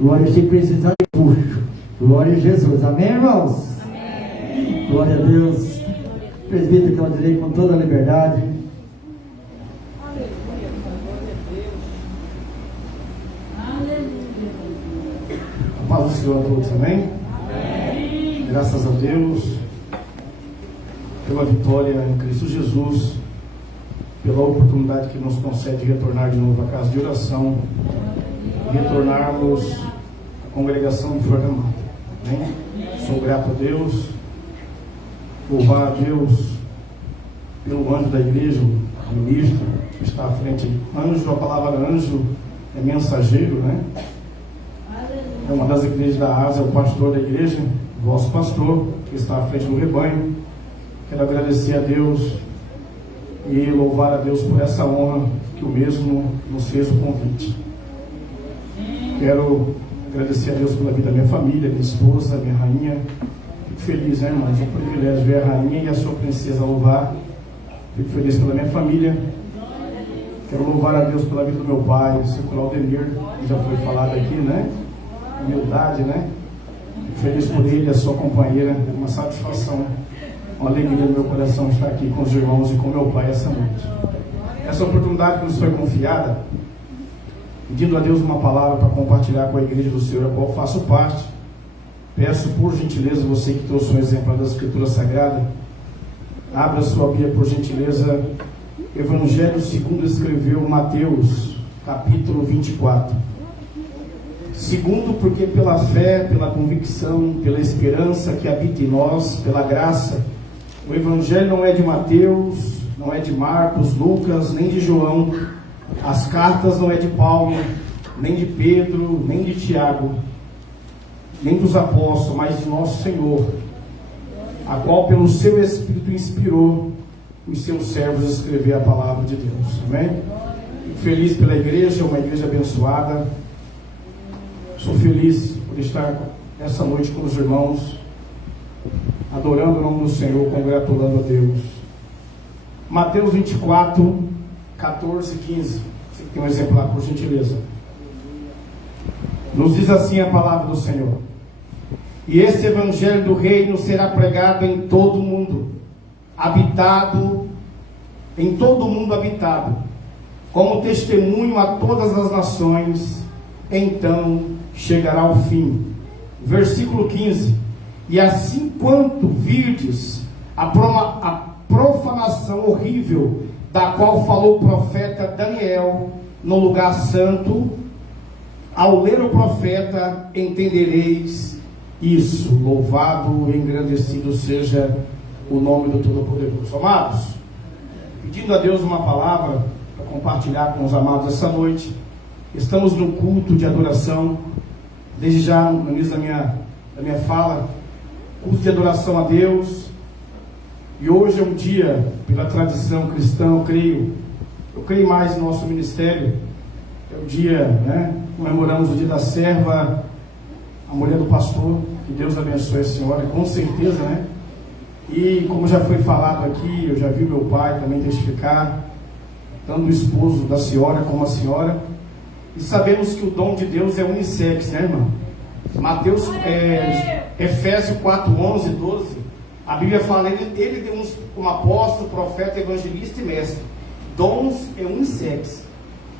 Glória, se precisar de puxo. Glória a Jesus. Amém, irmãos? Amém. Glória a Deus. Presbítero Claudirei com toda a liberdade. A paz do Senhor a todos, amém? Amém. Graças a Deus pela vitória em Cristo Jesus, pela oportunidade que nos concede retornar de novo à casa de oração, retornarmos à congregação de Flor da Mata. Amém? Sou grato a Deus, louvar a Deus pelo anjo da igreja, o ministro que está à frente. Anjo, a palavra anjo é mensageiro, né? É uma das igrejas da Ásia, é o pastor da igreja, vosso pastor, que está à frente do rebanho. Quero agradecer a Deus e louvar a Deus por essa honra que o mesmo nos fez o convite. Quero agradecer a Deus pela vida da minha família, minha esposa, minha rainha. Fico feliz, né, irmãos? É um privilégio ver a rainha e a sua princesa louvar. Fico feliz pela minha família. Quero louvar a Deus pela vida do meu pai, o seu Claudemir, que já foi falado aqui, né? Humildade, né? Fico feliz por ele, a sua companheira. É uma satisfação, uma alegria no meu coração estar aqui com os irmãos e com meu pai essa noite. Essa oportunidade que nos foi confiada, pedindo a Deus uma palavra para compartilhar com a igreja do Senhor, a qual faço parte. Peço por gentileza, você que trouxe um exemplar da Escritura Sagrada, abra sua Bíblia por gentileza, Evangelho segundo escreveu Mateus, capítulo 24. Segundo, porque pela fé, pela convicção, pela esperança que habita em nós, pela graça, o Evangelho não é de Mateus, não é de Marcos, Lucas, nem de João. As cartas não é de Paulo, nem de Pedro, nem de Tiago, nem dos apóstolos, mas de nosso Senhor, a qual pelo seu Espírito inspirou os seus servos a escrever a palavra de Deus. Amém? Fico feliz pela igreja, uma igreja abençoada. Sou feliz por estar essa noite com os irmãos, adorando o nome do Senhor, congratulando a Deus. Mateus 24, 14 e 15. Você tem um exemplar, por gentileza. Nos diz assim a palavra do Senhor: e esse evangelho do reino será pregado em todo o mundo, habitado, como testemunho a todas as nações, então chegará ao fim. Versículo 15: e assim quanto virdes a profanação horrível da qual falou o profeta Daniel no lugar santo, ao ler o profeta entendereis isso. Louvado e engrandecido seja o nome do Todo-Poderoso. Amados, pedindo a Deus uma palavra para compartilhar com os amados essa noite. Estamos no culto de adoração. Desde já, no início da minha fala, culto de adoração a Deus. E hoje é um dia, pela tradição cristã, eu creio mais no nosso ministério. É o dia, né? Comemoramos o dia da serva, a mulher do pastor. Que Deus abençoe a senhora, com certeza, né? E como já foi falado aqui, eu já vi meu pai também testificar, tanto o esposo da senhora como a senhora. E sabemos que o dom de Deus é unissex, né, irmão? Efésios 4, 11, 12. A Bíblia fala, ele deu um apóstolo, profeta, evangelista e mestre. Dons é unissex.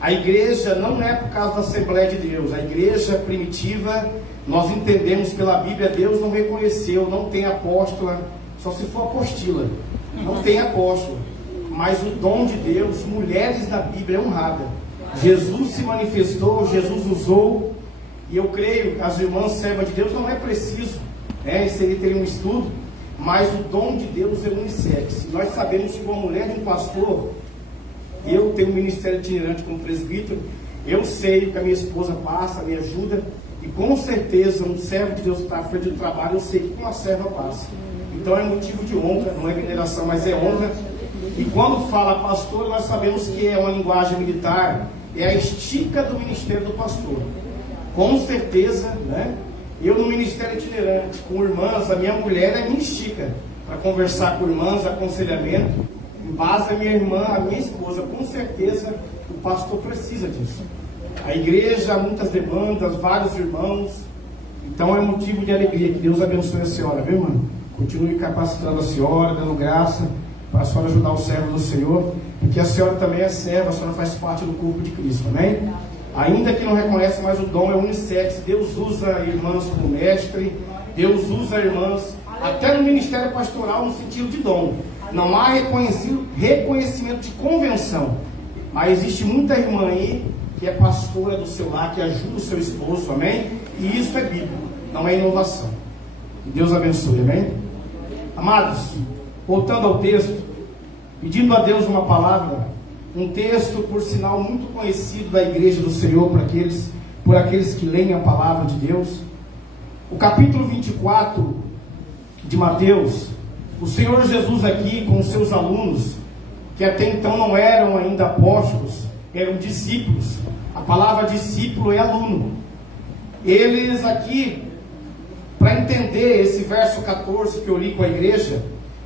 A igreja não é por causa da Assembleia de Deus. A igreja primitiva, nós entendemos pela Bíblia, Deus não reconheceu, não tem apóstola, só se for apostila. Não tem apóstolo. Mas o dom de Deus, mulheres na Bíblia é honrada. Jesus se manifestou, Jesus usou, e eu creio que as irmãs servas de Deus não é preciso, né? Isso aí teria um estudo, mas o dom de Deus é unissex. Nós sabemos que uma mulher de um pastor, eu tenho um ministério itinerante como presbítero, eu sei que a minha esposa passa, me ajuda, e com certeza um servo de Deus que está à frente do trabalho, eu sei que uma serva passa. Então é motivo de honra, não é veneração, mas é honra. E quando fala pastor, nós sabemos que é uma linguagem militar, é a estica do ministério do pastor. Com certeza, né? Eu no ministério itinerante, com irmãs, a minha mulher é minha estica, para conversar com irmãs, aconselhamento, em base a minha irmã, a minha esposa. Com certeza o pastor precisa disso. A igreja, muitas demandas, vários irmãos. Então é motivo de alegria. Que Deus abençoe a senhora, viu, irmã? Continue capacitando a senhora, dando graça para a senhora ajudar o servo do Senhor, porque a senhora também é serva, a senhora faz parte do corpo de Cristo, amém? Ainda que não reconhece, mas o dom é unissex. Deus usa irmãs como mestre, Deus usa irmãs até no ministério pastoral no sentido de dom. Não há reconhecimento de convenção, mas existe muita irmã aí que é pastora do seu lar, que ajuda o seu esposo, amém? E isso é bíblico, não é inovação. Que Deus abençoe, amém? Amados, voltando ao texto, pedindo a Deus uma palavra, um texto, por sinal, muito conhecido da igreja do Senhor, por aqueles que leem a palavra de Deus. O capítulo 24 de Mateus, o Senhor Jesus aqui com os seus alunos, que até então não eram ainda apóstolos, eram discípulos. A palavra discípulo é aluno. Eles aqui, para entender esse verso 14 que eu li com a igreja,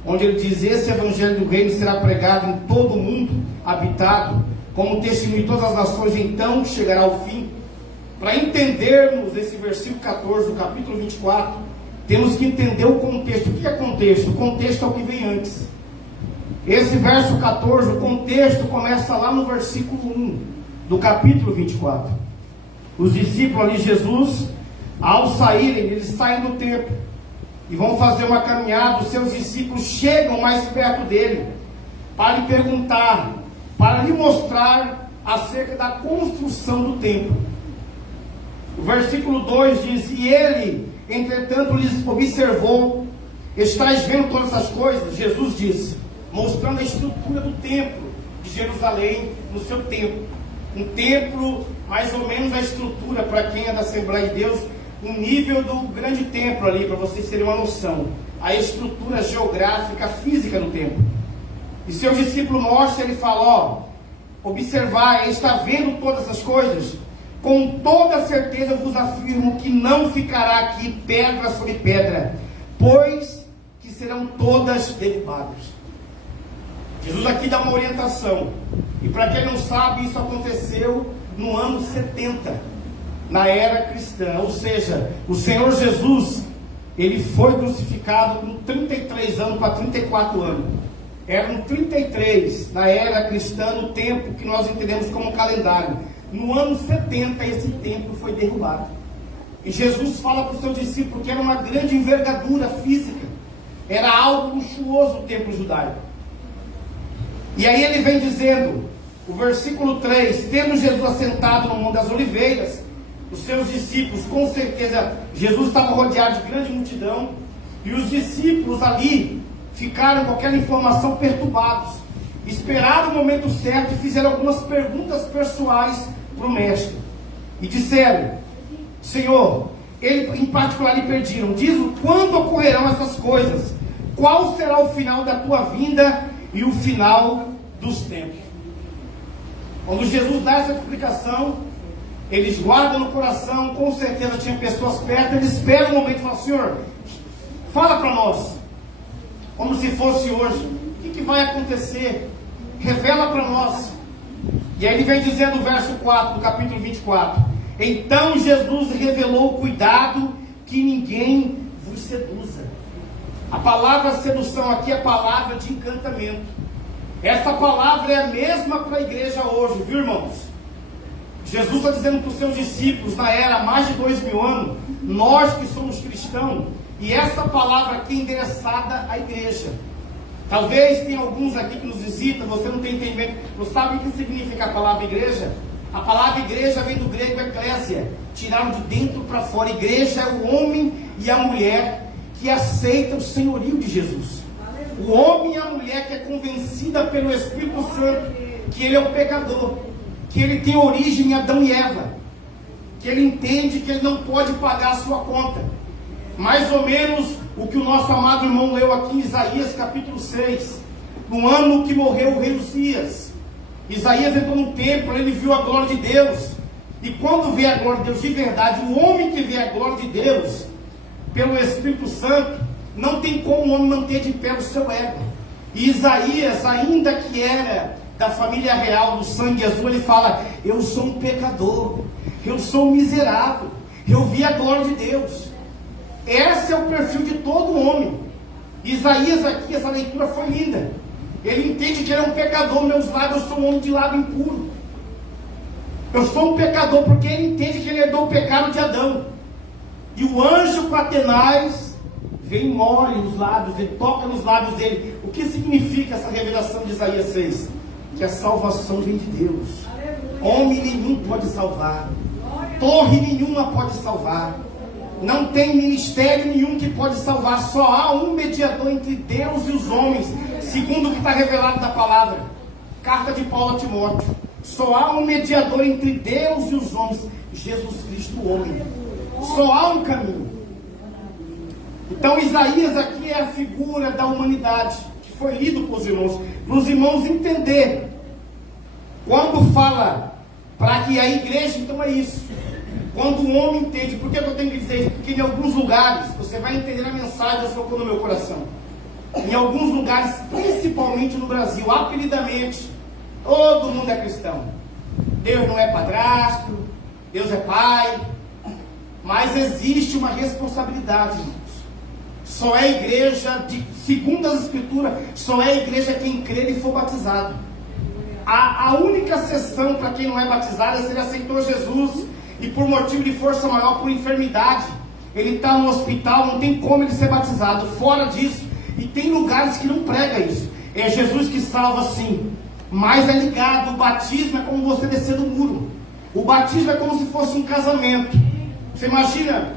onde ele diz: esse evangelho do reino será pregado em todo o mundo habitado, como testemunho de todas as nações, então chegará ao fim. Para entendermos esse versículo 14 do capítulo 24, temos que entender o contexto. O que é contexto? O contexto é o que vem antes. Esse verso 14, o contexto começa lá no versículo 1 do capítulo 24. Os discípulos ali, Jesus, ao saírem, eles saem do templo e vão fazer uma caminhada. Os seus discípulos chegam mais perto dele para lhe perguntar, para lhe mostrar acerca da construção do templo. O versículo 2 diz: e ele, entretanto, lhes observou: estáis vendo todas essas coisas? Jesus disse, mostrando a estrutura do templo de Jerusalém no seu tempo. Um templo, mais ou menos a estrutura, para quem é da Assembleia de Deus, o nível do grande templo ali, para vocês terem uma noção, a estrutura geográfica, física do templo. E seu discípulo mostra, ele fala: ó, observar, está vendo todas essas coisas? Com toda certeza vos afirmo que não ficará aqui pedra sobre pedra, pois que serão todas derrubadas. Jesus aqui dá uma orientação. E para quem não sabe, isso aconteceu no ano 70, na era cristã. Ou seja, o Senhor Jesus, ele foi crucificado com 33 anos para 34 anos. Eram 33 na era cristã, no tempo que nós entendemos como calendário. No ano 70, esse templo foi derrubado. E Jesus fala para o seu discípulo que era uma grande envergadura física. Era algo luxuoso o templo judaico. E aí ele vem dizendo, o versículo 3, tendo Jesus assentado no Monte das Oliveiras, os seus discípulos, com certeza, Jesus estava rodeado de grande multidão, e os discípulos ali ficaram com aquela informação perturbados, esperaram o momento certo e fizeram algumas perguntas pessoais para o mestre, e disseram: Senhor, ele, em particular lhe pediram, diz quando ocorrerão essas coisas, qual será o final da tua vinda e o final dos tempos. Quando Jesus dá essa explicação, eles guardam no coração, com certeza tinha pessoas perto, eles esperam um momento e falam: Senhor, fala para nós, como se fosse hoje, o que vai acontecer? Revela para nós. E aí ele vem dizendo no verso 4 do capítulo 24: então Jesus revelou o cuidado que ninguém vos seduza. A palavra sedução aqui é a palavra de encantamento. Essa palavra é a mesma para a igreja hoje, viu, irmãos? Jesus está dizendo para os seus discípulos na era há mais de 2000 anos, nós que somos cristãos, e essa palavra aqui é endereçada à igreja. Talvez tenha alguns aqui que nos visitam, você não tem entendimento, não sabe o que significa a palavra igreja. A palavra igreja vem do grego eclésia, tiraram de dentro para fora. Igreja é o homem e a mulher que aceita o senhorio de Jesus. O homem e a mulher que é convencida pelo Espírito Santo que ele é o pecador, que ele tem origem em Adão e Eva, que ele entende que ele não pode pagar a sua conta. Mais ou menos o que o nosso amado irmão leu aqui em Isaías capítulo 6, no ano que morreu o rei Uzias. Isaías entrou no templo, ele viu a glória de Deus, e quando vê a glória de Deus de verdade, o homem que vê a glória de Deus pelo Espírito Santo, não tem como o homem manter de pé o seu ego. E Isaías, ainda que era da família real, do sangue azul, ele fala: eu sou um pecador, eu sou um miserável, eu vi a glória de Deus. Esse é o perfil de todo homem. Isaías aqui, essa leitura foi linda. Ele entende que ele é um pecador, meus lábios, eu sou um homem de lábio impuro. Eu sou um pecador porque ele entende que ele herdou o pecado de Adão. E o anjo Atenais vem e molha os lábios, ele toca nos lábios dele. O que significa essa revelação de Isaías 6? Que a salvação vem de Deus. Homem nenhum pode salvar, torre nenhuma pode salvar, não tem ministério nenhum que pode salvar. Só há um mediador entre Deus e os homens, segundo o que está revelado da palavra. Carta de Paulo a Timóteo. Só há um mediador entre Deus e os homens, Jesus Cristo, o homem. Só há um caminho. Então Isaías aqui é a figura da humanidade, que foi lido para os irmãos entender. Quando fala para que a igreja, então é isso. Quando o homem entende, por que eu tenho que dizer isso? Porque em alguns lugares, você vai entender a mensagem que eu colocou no meu coração. Em alguns lugares, principalmente no Brasil, apelidamente, todo mundo é cristão. Deus não é padrasto, Deus é pai. Mas existe uma responsabilidade, irmãos. Só é igreja, segundo as Escrituras, só é igreja quem crer e for batizado. A única exceção para quem não é batizado é se ele aceitou Jesus e por motivo de força maior, por enfermidade, ele está no hospital, não tem como ele ser batizado. Fora disso, e tem lugares que não prega isso. É Jesus que salva, sim, mas é ligado. O batismo é como você descer do muro. O batismo é como se fosse um casamento. Você imagina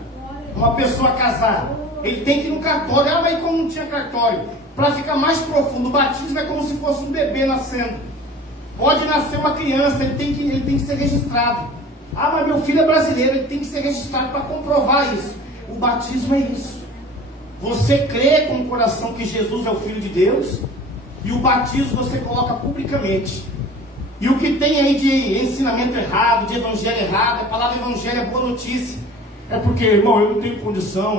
uma pessoa casar, ele tem que ir no cartório. Ah, mas como não tinha cartório? Para ficar mais profundo, o batismo é como se fosse um bebê nascendo. Pode nascer uma criança, ele tem que ser registrado. Ah, mas meu filho é brasileiro, ele tem que ser registrado para comprovar isso. O batismo é isso. Você crê com o coração que Jesus é o Filho de Deus, e o batismo você coloca publicamente. E o que tem aí de ensinamento errado, de evangelho errado, a palavra evangelho é boa notícia. É porque, irmão, eu não tenho condição,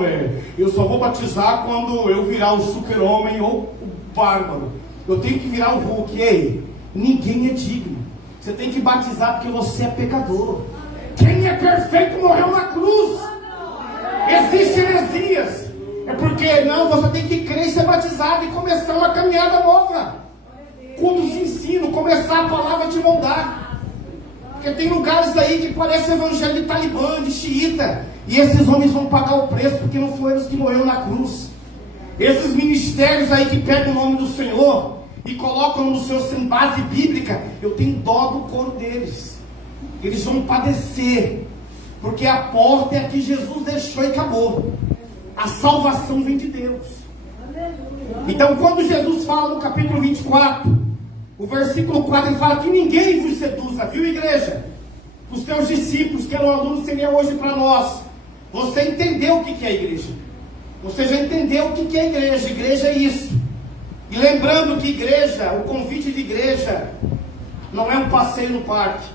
eu só vou batizar quando eu virar o super-homem ou o bárbaro. Eu tenho que virar o Hulk. Ei, ninguém é digno. Você tem que batizar porque você é pecador. Quem é perfeito morreu na cruz. Existem heresias. É porque, não, você tem que crer e ser batizado e começar uma caminhada nova. Cultos de ensino, começar a palavra te moldar. Porque tem lugares aí que parece evangelho de talibã, de xiita. E esses homens vão pagar o preço, porque não foram eles que morreram na cruz. Esses ministérios aí que pegam o nome do Senhor e colocam no seu sem base bíblica, eu tenho dó do couro deles. Eles vão padecer, porque a porta é a que Jesus deixou e acabou. A salvação vem de Deus. Então quando Jesus fala no capítulo 24, o versículo 4, ele fala que ninguém vos seduza, viu, igreja? Os teus discípulos, que eram alunos, seria hoje para nós. Você entendeu o que é a igreja? Você já entendeu o que é a igreja? Igreja é isso. E lembrando que igreja, o convite de igreja, não é um passeio no parque.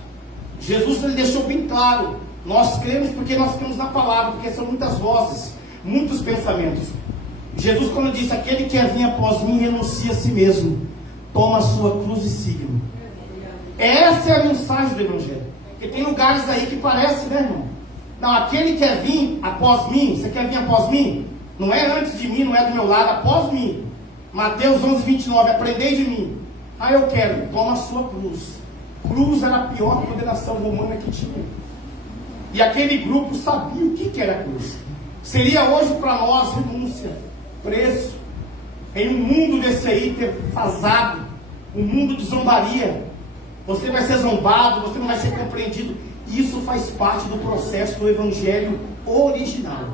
Jesus ele deixou bem claro. Nós cremos porque nós cremos na palavra, porque são muitas vozes, muitos pensamentos. Jesus, quando disse: aquele que quer vir após mim, renuncia a si mesmo, toma a sua cruz e siga-me. Essa é a mensagem do evangelho. Porque tem lugares aí que parece, né, irmão? Não, aquele que quer vir após mim, você quer vir após mim? Não é antes de mim, não é do meu lado, após mim. Mateus 11, 29, aprendei de mim. Ah, eu quero, toma a sua cruz. Cruz era a pior condenação romana que tinha. E aquele grupo sabia o que era a cruz. Seria hoje para nós renúncia, preço. Em um mundo desse aí defasado, um mundo de zombaria, você vai ser zombado, você não vai ser compreendido. Isso faz parte do processo do evangelho original.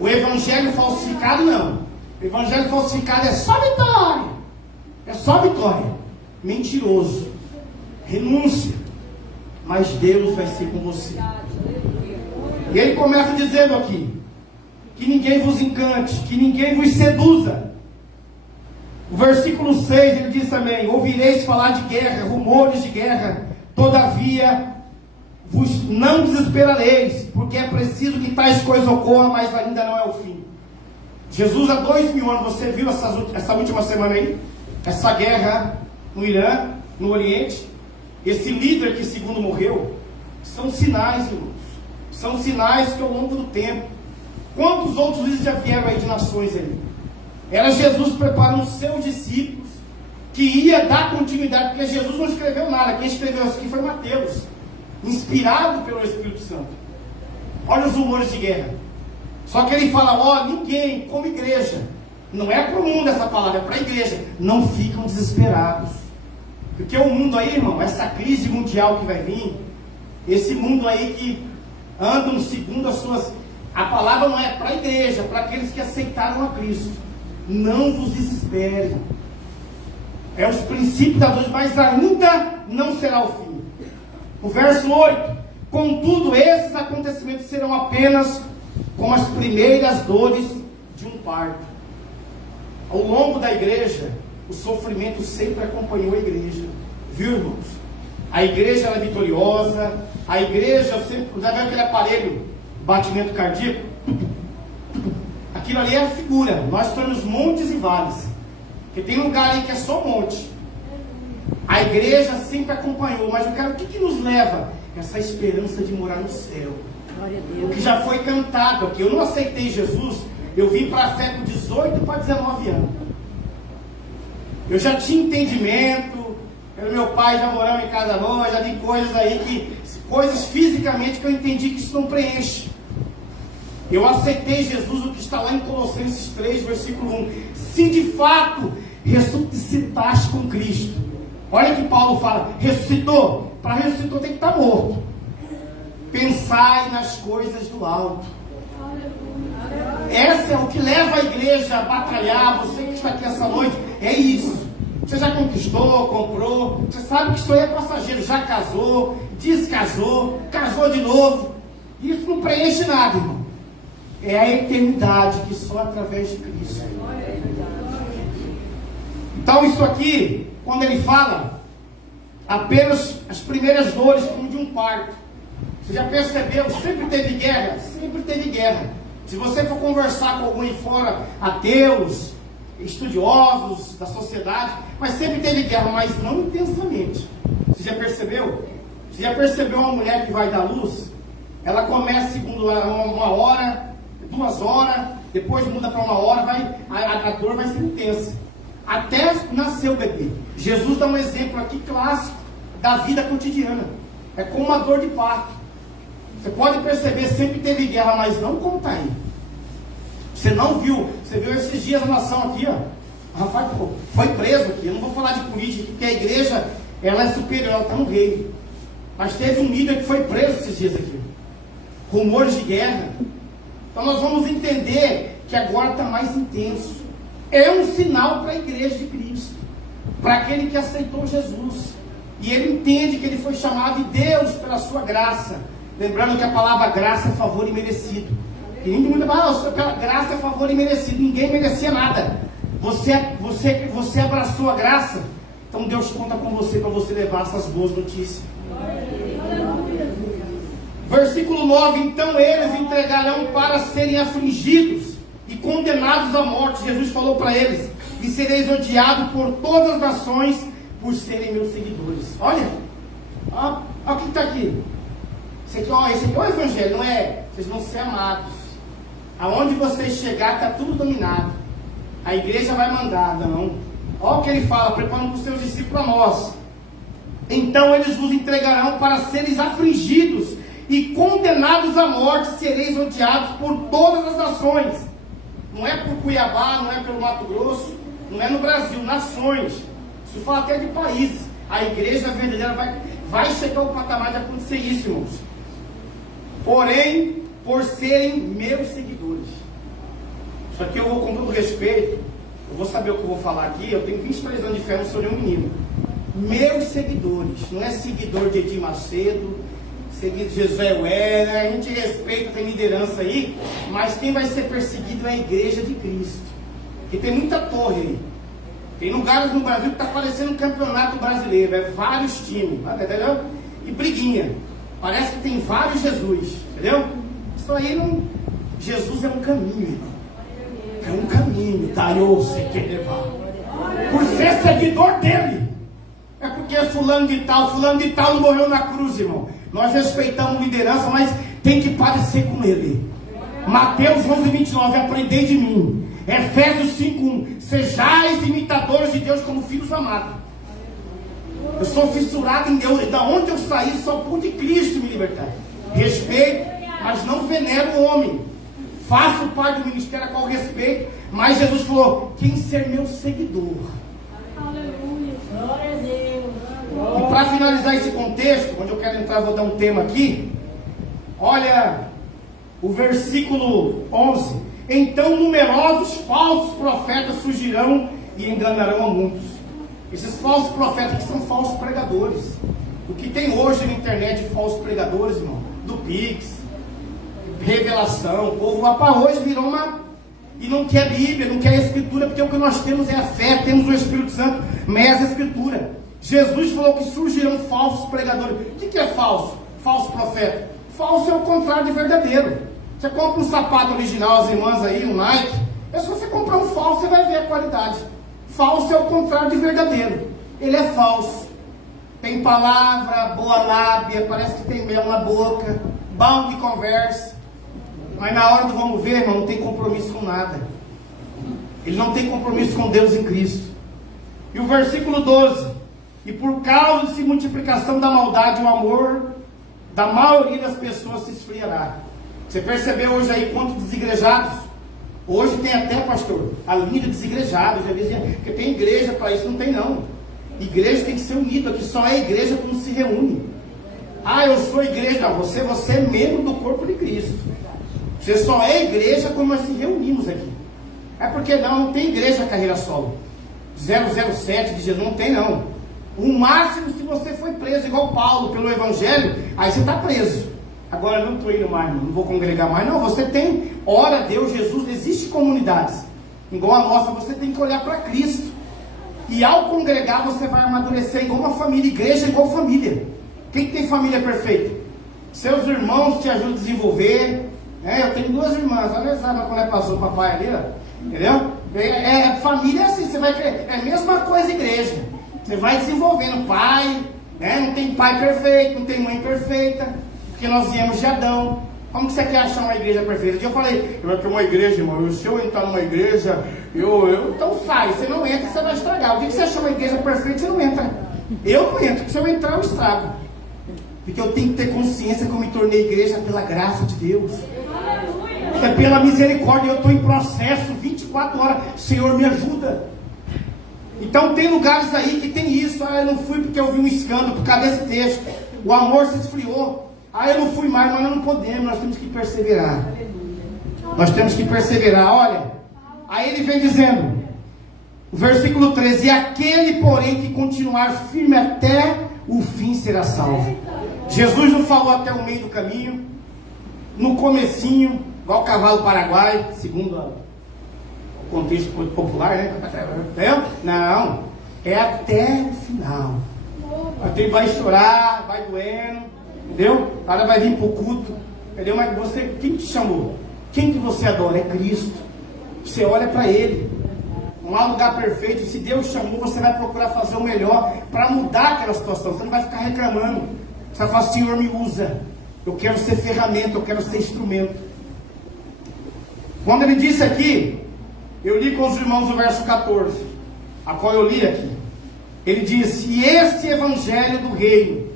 O evangelho falsificado não. O evangelho falsificado é só vitória. É só vitória. Mentiroso. Renúncia. Mas Deus vai ser com você. E ele começa dizendo aqui: que ninguém vos encante, que ninguém vos seduza. O versículo 6 ele diz também: ouvireis falar de guerra, rumores de guerra, todavia vos não desesperareis, porque é preciso que tais coisas ocorram, mas ainda não é o fim. Jesus há 2000 anos, você viu essa última semana aí? Essa guerra no Irã, no Oriente, esse líder que segundo morreu, são sinais, irmãos. São sinais que ao longo do tempo, quantos outros líderes já vieram aí de nações aí? Era Jesus preparando os seus discípulos, que ia dar continuidade, porque Jesus não escreveu nada. Quem escreveu isso aqui foi Mateus, inspirado pelo Espírito Santo. Olha os rumores de guerra. Só que ele fala, ó, ninguém, como igreja, não é para o mundo essa palavra, é para a igreja, não ficam desesperados. Porque o mundo aí, irmão, essa crise mundial que vai vir, esse mundo aí que andam segundo as suas... A palavra não é para a igreja, para aqueles que aceitaram a Cristo. Não vos desesperem. É os princípios da dor, mas ainda não será o fim. O verso 8: contudo, esses acontecimentos serão apenas como as primeiras dores de um parto. Ao longo da igreja, o sofrimento sempre acompanhou a igreja. Viu, irmãos? A igreja era vitoriosa. A igreja sempre... Já viu aquele aparelho, batimento cardíaco? Aquilo ali é a figura. Nós temos montes e vales. Porque tem lugar aí que é só monte. A igreja sempre acompanhou. Mas eu quero, o que nos leva? Essa esperança de morar no céu. O que já foi cantado aqui. Eu não aceitei Jesus. Eu vim para a fé com 18 para 19 anos. Eu já tinha entendimento. Meu pai já morava em casa nova. Já vi coisas aí coisas fisicamente que eu entendi que isso não preenche. Eu aceitei Jesus, o que está lá em Colossenses 3, versículo 1. Se de fato ressuscitaste com Cristo. Olha que Paulo fala, ressuscitou. Para ressuscitar tem que estar morto. Pensai nas coisas do alto. Essa é o que leva a igreja a batalhar. Você que está aqui essa noite, é isso. Você já conquistou, comprou. Você sabe que isso aí é passageiro. Já casou, descasou, casou de novo. Isso não preenche nada, irmão. É a eternidade que só através de Cristo. Então isso aqui, quando ele fala apenas as primeiras dores como de um parto. Você já percebeu? Sempre teve guerra? Sempre teve guerra. Se você for conversar com algum aí fora, ateus, estudiosos da sociedade, mas sempre teve guerra, mas não intensamente. Você já percebeu? Você já percebeu uma mulher que vai dar luz? Ela começa segundo uma hora, 2 horas, depois muda para 1 hora, a dor vai ser intensa. Até nascer o bebê. Jesus dá um exemplo aqui clássico da vida cotidiana. É como uma dor de parto. Você pode perceber, sempre teve guerra, mas não como está aí. Você não viu, você viu esses dias a nação aqui, ó. Rafael foi preso aqui. Eu não vou falar de política, porque a igreja, ela é superior, ela está no reino. Mas teve um líder que foi preso esses dias aqui. Rumores de guerra. Então nós vamos entender que agora está mais intenso. É um sinal para a igreja de Cristo, para aquele que aceitou Jesus. E ele entende que ele foi chamado de Deus pela sua graça. Lembrando que a palavra graça é favor imerecido. E ninguém fala, graça é favor imerecido. Ninguém merecia nada. Você abraçou a graça. Então Deus conta com você para você levar essas boas notícias. Versículo 9: então eles entregarão para serem afligidos e condenados à morte. Jesus falou para eles: e sereis odiados por todas as nações por serem meus seguidores. Olha o que está aqui. Esse aqui é o evangelho, não é? Vocês vão ser amados. Aonde vocês chegar está tudo dominado. A igreja vai mandar, não. Olha o que ele fala, preparando os seus discípulos para nós. Então eles vos entregarão para seres afligidos e condenados à morte, sereis odiados por todas as nações. Não é por Cuiabá, não é pelo Mato Grosso, não é no Brasil, nações. Isso fala até de países. A igreja verdadeira vai chegar ao patamar de acontecer isso, irmãos. Porém, por serem meus seguidores. Isso aqui eu vou, com todo respeito, eu vou saber o que eu vou falar aqui. Eu tenho 23 anos de fé, não sou nenhum menino. Meus seguidores, não é seguidor de Edir Macedo, seguidor de José Ué, a gente respeita, tem liderança aí, mas quem vai ser perseguido é a igreja de Cristo. Porque tem muita torre aí. Tem lugares no Brasil que está parecendo um campeonato brasileiro, é vários times, entendeu? E briguinha. Parece que tem vários Jesus, entendeu? Isso aí não. Jesus é um caminho, irmão. É um caminho, tá? Eu sei que levar. Por ser seguidor dele. É porque porque fulano de tal não morreu na cruz, irmão. Nós respeitamos liderança, mas tem que parecer com ele. Mateus 11:29, aprendei de mim. Efésios 5:1, sejais imitadores de Deus como filhos amados. Eu sou fissurado em Deus, da onde eu saí só pude Cristo me libertar. Respeito, mas não venero o homem. Faço parte do ministério a qual respeito, mas Jesus falou, quem ser meu seguidor. Aleluia, glória a Deus. E para finalizar esse contexto, onde eu quero entrar, vou dar um tema aqui. Olha o versículo 11. Então numerosos falsos profetas surgirão e enganarão a muitos. Esses falsos profetas que são falsos pregadores. O que tem hoje na internet de falsos pregadores, irmão, do Pix, revelação, o povo lá para hoje virou uma... E não quer Bíblia, não quer Escritura, porque o que nós temos é a fé, temos o Espírito Santo, mas a Escritura. Jesus falou que surgirão falsos pregadores. O que é falso? Falso profeta. Falso é o contrário de verdadeiro. Você compra um sapato original, as irmãs aí, um Nike. É se você comprar um falso, você vai ver a qualidade. Falso é o contrário de verdadeiro. Ele é falso. Tem palavra, boa lábia, parece que tem mel na boca, bom de conversa. Mas na hora do vamos ver, irmão, não tem compromisso com nada. Ele não tem compromisso com Deus em Cristo. E o versículo 12. E por causa de multiplicação da maldade, o amor da maioria das pessoas se esfriará. Você percebeu hoje aí quantos desigrejados? Hoje tem até, pastor, a linha de desigrejados. Já dizia que tem igreja para isso, não tem não. Igreja tem que ser unida, aqui só é igreja quando se reúne. Ah, eu sou igreja. Não, você é membro do corpo de Cristo. Você só é igreja quando nós se reunimos aqui. É porque não tem igreja carreira solo. 007 de Jesus, não tem não. O máximo se você foi preso, igual Paulo, pelo Evangelho, aí você está preso. Agora eu não estou indo mais, não vou congregar mais. Não, você tem, ora a Deus, Jesus, existe comunidades. Igual a nossa, você tem que olhar para Cristo. E ao congregar você vai amadurecer igual uma família, igreja igual família. Quem tem família perfeita? Seus irmãos te ajudam a desenvolver. Eu tenho duas irmãs, olha, sabe quando passou o papai ali, ó, entendeu? Família é assim, você vai crer, é a mesma coisa igreja. Você vai desenvolvendo pai, né? Não tem pai perfeito, não tem mãe perfeita, porque nós viemos de Adão. Como que você quer achar uma igreja perfeita? Um dia eu falei, eu vou ter uma igreja, irmão, se eu entrar numa igreja, então sai, você não entra, você vai estragar. O dia que você achar uma igreja perfeita, você não entra. Eu não entro, porque se eu entrar, eu estrago. Porque eu tenho que ter consciência que eu me tornei igreja pela graça de Deus. É pela misericórdia, eu estou em processo 24 horas, Senhor me ajuda. Então tem lugares aí que tem isso. Eu não fui porque eu vi um escândalo por causa desse texto. O amor se esfriou. Eu não fui mais, mas nós não podemos, nós temos que perseverar. Nós temos que perseverar, olha. Aí ele vem dizendo, versículo 13, e aquele porém que continuar firme até o fim será salvo. Jesus não falou até o meio do caminho, no comecinho, igual o cavalo paraguai, segundo o contexto popular, né? Não, é até o final. Até ele vai chorar, vai doendo, entendeu? O cara vai vir para o culto, entendeu? Mas você, quem te chamou? Quem que você adora? É Cristo. Você olha para Ele. Não há lugar perfeito. Se Deus chamou, você vai procurar fazer o melhor para mudar aquela situação. Você não vai ficar reclamando. Você vai falar, Senhor, me usa. Eu quero ser ferramenta, eu quero ser instrumento. Quando ele disse aqui, eu li com os irmãos o verso 14, a qual eu li aqui. Ele disse, e este evangelho do reino,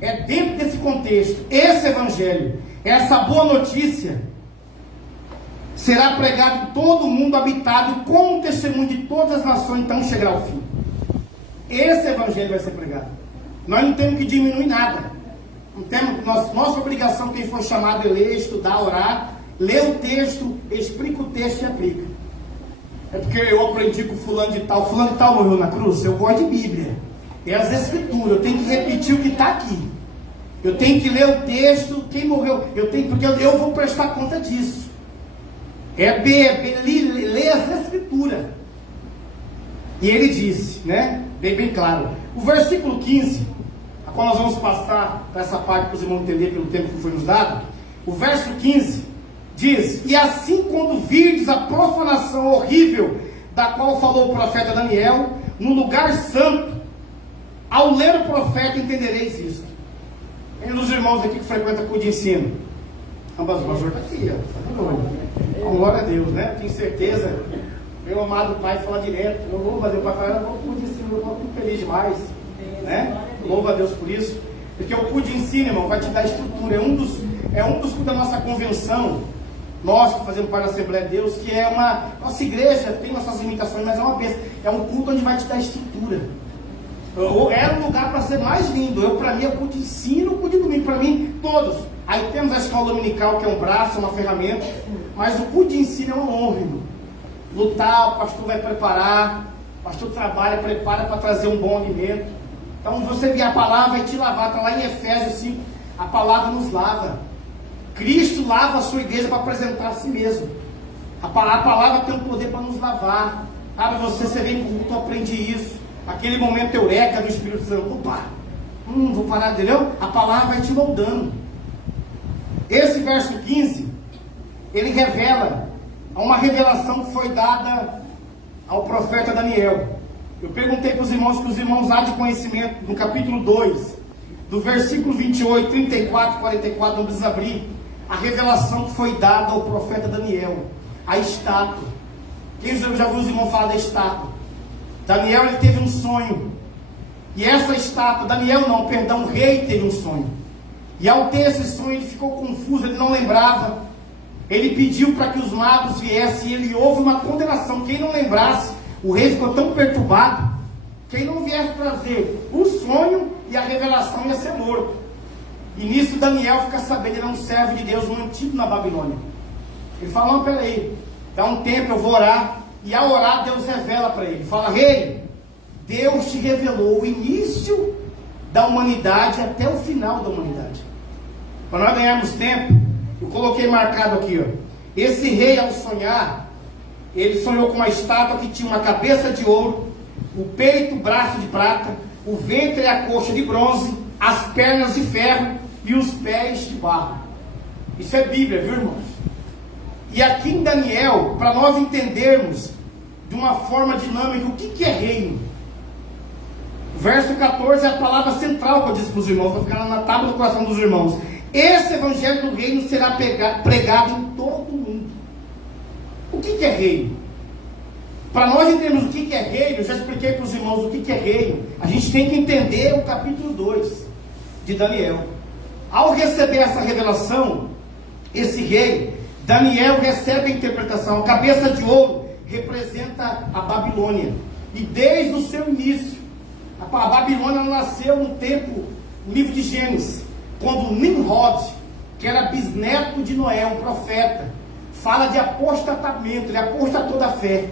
é dentro desse contexto, esse evangelho, essa boa notícia, será pregado em todo o mundo habitado, como testemunho de todas as nações, então chegará ao fim. Esse evangelho vai ser pregado. Nós não temos que diminuir nada. Não temos, nossa obrigação, quem foi chamado a ler, estudar, orar, lê o texto, explica o texto e aplica. É porque eu aprendi com fulano de tal morreu na cruz. Eu gosto de Bíblia, é as escrituras, eu tenho que repetir o que está aqui. Eu tenho que ler o texto, quem morreu, porque eu vou prestar conta disso. Ler as escrituras. E ele disse, né, bem claro, o versículo 15, a qual nós vamos passar para essa parte para os irmãos entenderem pelo tempo que foi nos dado. O verso 15 diz, e assim quando virdes a profanação horrível, da qual falou o profeta Daniel, no lugar santo, Ao ler o profeta entendereis isso. Tem um dos irmãos aqui que frequenta culto de ensino. Ambas o pastor está aqui, ó. Glória a Deus, né? Tenho certeza. Meu amado pai fala direto. Eu louvo a Deus, pai fala, eu vou culto de ensino, eu vou muito feliz demais. Né? Louvo a Deus por isso. Porque o culto de ensino, irmão, vai te dar estrutura. É um dos cultos da nossa convenção. Nós que fazemos parte da Assembleia de Deus, que é uma... Nossa igreja tem nossas limitações, mas é uma bênção. É um culto onde vai te dar estrutura. Era um lugar para ser mais lindo. Para mim, é o culto de ensino, o culto de domingo. Para mim, todos. Aí temos a escola dominical, que é um braço, uma ferramenta. Mas o culto de ensino é uma honra, irmão. Lutar, o pastor vai preparar. O pastor trabalha, prepara para trazer um bom alimento. Então, você vê a palavra, vai te lavar. Está lá em Efésios 5. A palavra nos lava. Cristo lava a sua igreja para apresentar a si mesmo. A palavra tem o poder para nos lavar. Sabe, você vem com o culto, aprende isso. Aquele momento eureka do Espírito Santo. Opa, vou parar, entendeu? A palavra vai te moldando. Esse verso 15, ele revela uma revelação que foi dada ao profeta Daniel. Eu perguntei para os irmãos, que os irmãos há de conhecimento, no capítulo 2, do versículo 28, 34, 44, não precisa abrir. A revelação que foi dada ao profeta Daniel, a estátua. Quem já viu os irmãos falar da estátua? Daniel, ele teve um sonho. E essa estátua, o rei teve um sonho. E ao ter esse sonho, ele ficou confuso, ele não lembrava. Ele pediu para que os magos viessem, e houve uma condenação. Quem não lembrasse, o rei ficou tão perturbado, quem não viesse trazer o sonho e a revelação ia ser morto. E nisso Daniel fica sabendo, ele é um servo de Deus mantido na Babilônia. Ele fala, não, peraí, dá um tempo, eu vou orar. E ao orar, Deus revela para ele. Fala, rei, Deus te revelou o início da humanidade até o final da humanidade. Para nós ganharmos tempo, eu coloquei marcado aqui, ó. Esse rei, ao sonhar, ele sonhou com uma estátua que tinha uma cabeça de ouro, o peito, o braço de prata, o ventre e a coxa de bronze, as pernas de ferro e os pés de barro. Isso é Bíblia, viu, irmãos? E aqui em Daniel, para nós entendermos de uma forma dinâmica o que é reino. O verso 14 é a palavra central que eu disse para os irmãos, vai ficar na tábua do coração dos irmãos. Esse evangelho do reino será pregado em todo o mundo. O que é reino? Para nós entendermos o que é reino, eu já expliquei para os irmãos o que é reino. A gente tem que entender o capítulo 2 de Daniel. Ao receber essa revelação, esse rei, Daniel recebe a interpretação. A cabeça de ouro representa a Babilônia. E desde o seu início, a Babilônia nasceu no tempo, no livro de Gênesis, quando Nimrod, que era bisneto de Noé, um profeta, fala de apostatamento, ele apostatou da fé.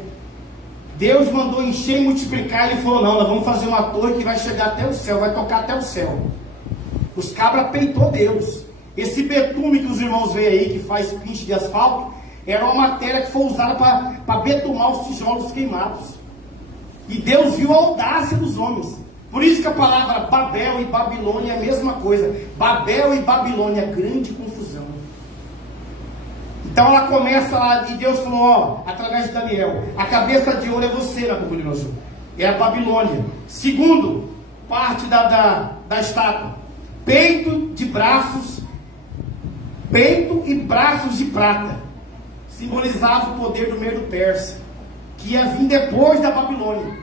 Deus mandou encher e multiplicar, ele falou, não, nós vamos fazer uma torre que vai chegar até o céu, vai tocar até o céu. Os cabras peitou Deus. Esse betume que os irmãos veem aí, que faz pinche de asfalto, era uma matéria que foi usada para betumar os tijolos queimados. E Deus viu a audácia dos homens. Por isso que a palavra Babel e Babilônia é a mesma coisa. Babel e Babilônia, grande confusão. Então ela começa lá, e Deus falou, ó, através de Daniel, a cabeça de ouro é você, Nabucodonosor. É a Babilônia. Segundo, parte da estátua. Peito e braços de prata. Simbolizava o poder do Medo Persa, que ia vir depois da Babilônia.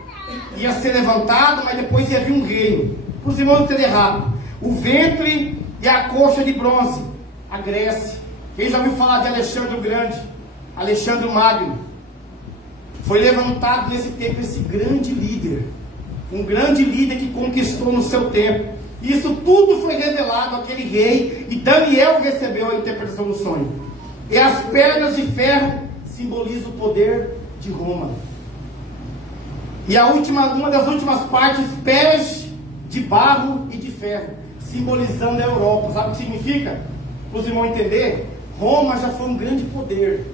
Ia ser levantado, mas depois ia vir um reino. Para os irmãos não terem errado. O ventre e a coxa de bronze, a Grécia. Quem já ouviu falar de Alexandre o Grande? Alexandre o Magno. Foi levantado nesse tempo esse grande líder. Um grande líder que conquistou no seu tempo. Isso tudo foi revelado àquele rei. E Daniel recebeu a interpretação do sonho. E as pernas de ferro simbolizam o poder de Roma. E uma das últimas partes, pés de barro e de ferro, simbolizando a Europa. Sabe o que significa? Para os irmãos entenderem, Roma já foi um grande poder.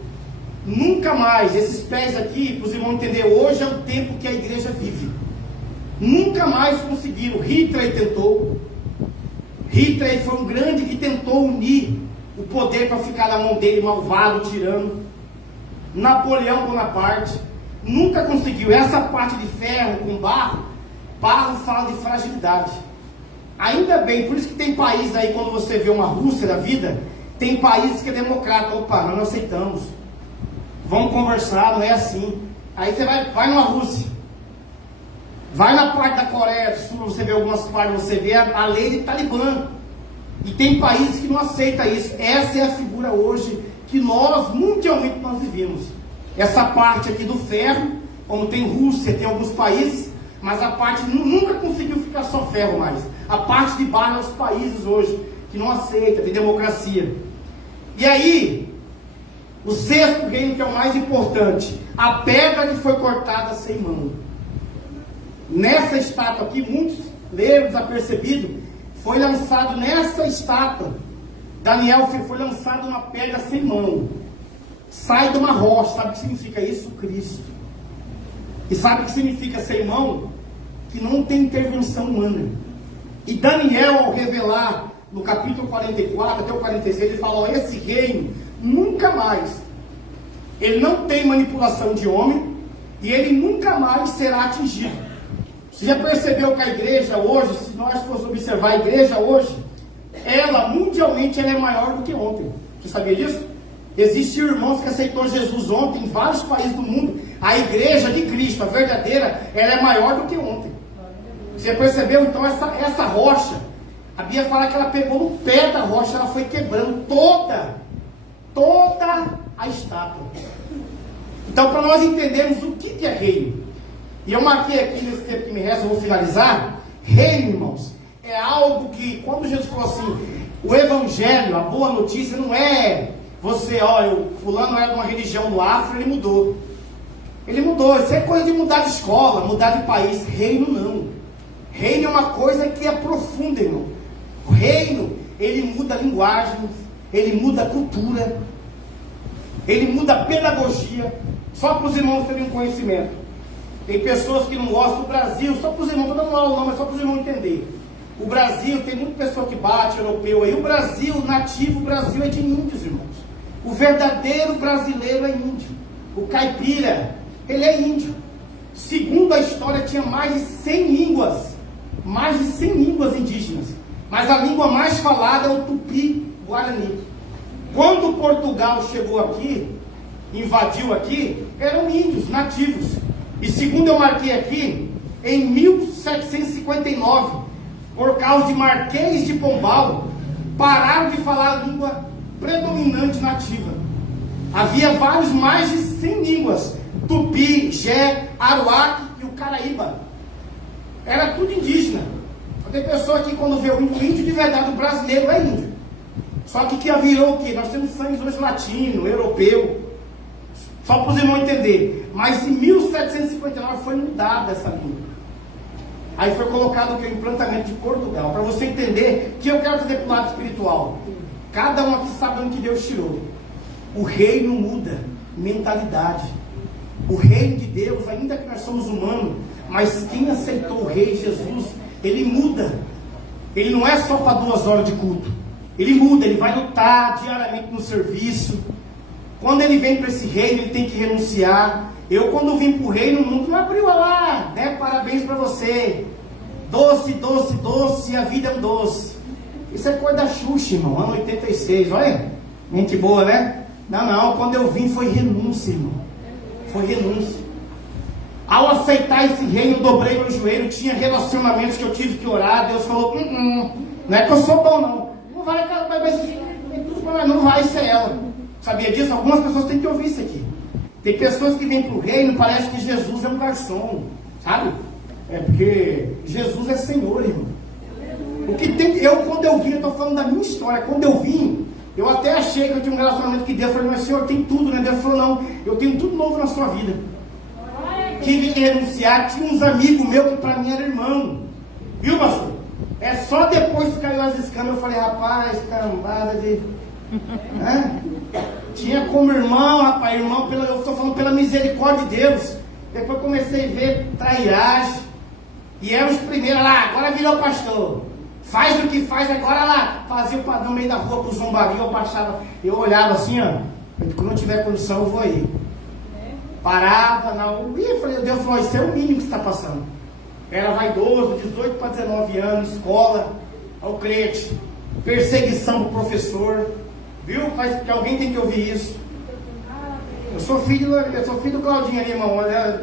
Nunca mais, esses pés aqui, para os irmãos entenderem, hoje é o tempo que a igreja vive. Nunca mais conseguiram. Hitler tentou. Hitler foi um grande que tentou unir o poder para ficar na mão dele, malvado, tirano. Napoleão Bonaparte nunca conseguiu. Essa parte de ferro com barro Barro fala de fragilidade. Ainda bem, por isso que tem país aí, quando você vê uma Rússia da vida, tem países que é democrata. Opa, nós não aceitamos. Vamos conversar, não é assim. Aí você vai numa Rússia. Vai na parte da Coreia do Sul, você vê algumas partes, você vê a lei de Talibã. E tem países que não aceitam isso. Essa é a figura hoje que nós, mundialmente, nós vivemos. Essa parte aqui do ferro, como tem Rússia, tem alguns países, mas a parte nunca conseguiu ficar só ferro mais. A parte de barro é os países hoje que não aceitam, tem democracia. E aí, o sexto reino, que é o mais importante, a pedra que foi cortada sem mão. Nessa estátua aqui, muitos leram desapercebido, foi lançado nessa estátua, Daniel foi lançado uma pedra sem mão, sai de uma rocha. Sabe o que significa isso? Cristo. E sabe o que significa sem mão? Que não tem intervenção humana. E Daniel, ao revelar no capítulo 44 até o 46, ele fala: ó, esse reino nunca mais, ele não tem manipulação de homem, e ele nunca mais será atingido. Você já percebeu que a igreja hoje, se nós formos observar a igreja hoje, ela mundialmente ela é maior do que ontem. Você sabia disso? Existem irmãos que aceitou Jesus ontem em vários países do mundo. A igreja de Cristo, a verdadeira, ela é maior do que ontem. Você percebeu? Então essa rocha, a Bíblia fala que ela pegou no pé da rocha, ela foi quebrando toda a estátua. Então, para nós entendermos o que é reino, e eu marquei aqui nesse tempo que me resta, eu vou finalizar. Reino, irmãos, é algo que, quando Jesus falou assim, o evangelho, a boa notícia, não é você, fulano era de uma religião do África, ele mudou. Ele mudou, isso é coisa de mudar de escola, mudar de país. Reino não. Reino é uma coisa que é profunda, irmão. O reino, ele muda a linguagem, ele muda a cultura, ele muda a pedagogia, só para os irmãos terem um conhecimento. Tem pessoas que não gostam do Brasil, só para os irmãos, não aula não, mas só para os irmãos entenderem. O Brasil, tem muita pessoa que bate, europeu aí. O Brasil, nativo, o Brasil é de índios, irmãos. O verdadeiro brasileiro é índio. O caipira, ele é índio. Segundo a história, tinha mais de 100 línguas. Mais de 100 línguas indígenas. Mas a língua mais falada é o tupi-guarani. Quando Portugal chegou aqui, invadiu aqui, eram índios, nativos. E segundo eu marquei aqui, em 1759, por causa de Marquês de Pombal, pararam de falar a língua predominante nativa. Havia mais de 100 línguas: Tupi, Jé, Aruac e o Caraíba. Era tudo indígena. Tem pessoa que quando vê o índio de verdade, o brasileiro é índio. Só que virou o quê? Nós temos sangue hoje latino, europeu. Só para os irmãos entenderem. Mas em 1759 foi mudada essa língua. Aí foi colocado o implantamento de Portugal. Para você entender que eu quero dizer para o lado espiritual. Cada um aqui sabe onde Deus tirou. O reino muda mentalidade. O reino de Deus, ainda que nós somos humanos, mas quem aceitou o Rei Jesus, ele muda. Ele não é só para 2 horas de culto. Ele muda, ele vai lutar diariamente no serviço. Quando ele vem para esse reino, ele tem que renunciar. Eu, quando vim para o reino, o mundo não abriu lá, né? Parabéns para você. Doce, doce, doce, a vida é um doce. Isso é coisa da Xuxa, irmão, ano 86, olha. Mente boa, né? Não, quando eu vim foi renúncia, irmão. Foi renúncia. Ao aceitar esse reino, eu dobrei meu joelho. Tinha relacionamentos que eu tive que orar. Deus falou, não é que eu sou bom, não. Não vai ser ela. Sabia disso? Algumas pessoas têm que ouvir isso aqui. Tem pessoas que vêm para o reino e parece que Jesus é um garçom, sabe? É porque Jesus é Senhor, irmão. O que tem, quando eu vim, eu estou falando da minha história. Quando eu vim, eu até achei que eu tinha um relacionamento que Deus falou, mas Senhor, tem tudo, né? Deus falou, não, eu tenho tudo novo na sua vida. Tive que renunciar. Tinha uns amigos meus que para mim eram irmão. Viu, pastor? É só depois que caiu as escamas, eu falei, rapaz, carambada de... Tinha como irmão, rapaz, irmão, eu estou falando pela misericórdia de Deus. Depois comecei a ver trairagem. E eram os primeiros lá, agora virou pastor. Faz o que faz, agora lá. Fazia o padrão no meio da rua pro zombaria, eu olhava assim, ó. Quando eu tiver condição, eu vou aí. Parava, Deus falou, isso é o mínimo que você está passando. Era vaidoso, 18 para 19 anos, escola, ao crente, perseguição do professor, viu? Faz que alguém tem que ouvir isso. Eu sou filho do Claudinho ali, irmão.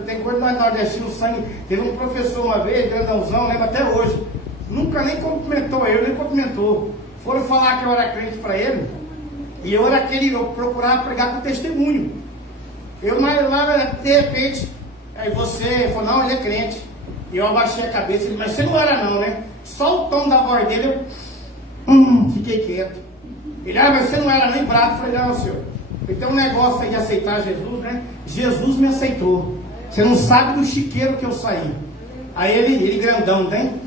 Tem coisa mais nordestino, sangue. Teve um professor uma vez, grandãozão, lembro até hoje. Nunca nem cumprimentou eu, nem cumprimentou. Foram falar que eu era crente para ele. E eu era eu procurava pregar com testemunho. Mas lá, de repente, aí você falou, não, ele é crente. E eu abaixei a cabeça, mas você não era não, né? Só o tom da voz dele, eu fiquei quieto. Ele, mas você não era nem bravo. Eu falei, não, senhor. Tem um negócio aí de aceitar Jesus, né? Jesus me aceitou. Você não sabe do chiqueiro que eu saí. Aí ele grandão, né?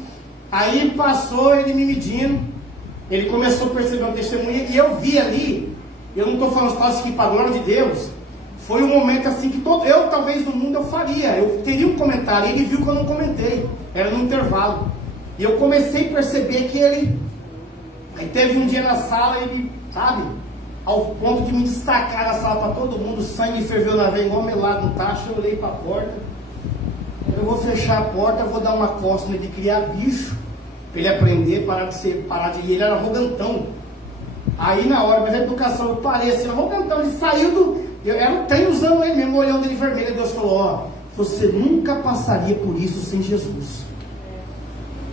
Aí passou ele me medindo. Ele começou a perceber um testemunho. E eu vi ali, eu não estou falando só aqui para a glória de Deus. Foi um momento assim que eu talvez no mundo eu faria. Eu teria um comentário. Ele viu que eu não comentei. Era no intervalo. E eu comecei a perceber que ele... Aí teve um dia na sala, ele, sabe... Ao ponto de me destacar na sala para todo mundo, o sangue ferveu na veia, igual melado no tacho. Eu olhei para a porta, eu vou fechar a porta, eu vou dar uma costa de criar bicho, para ele aprender, parar de ir. Ele era arrogantão. Aí na hora, mas a educação, eu parei assim, arrogantão, ele saiu do... Eu era o trem usando ele mesmo, olhando ele vermelho. Deus falou, você nunca passaria por isso sem Jesus.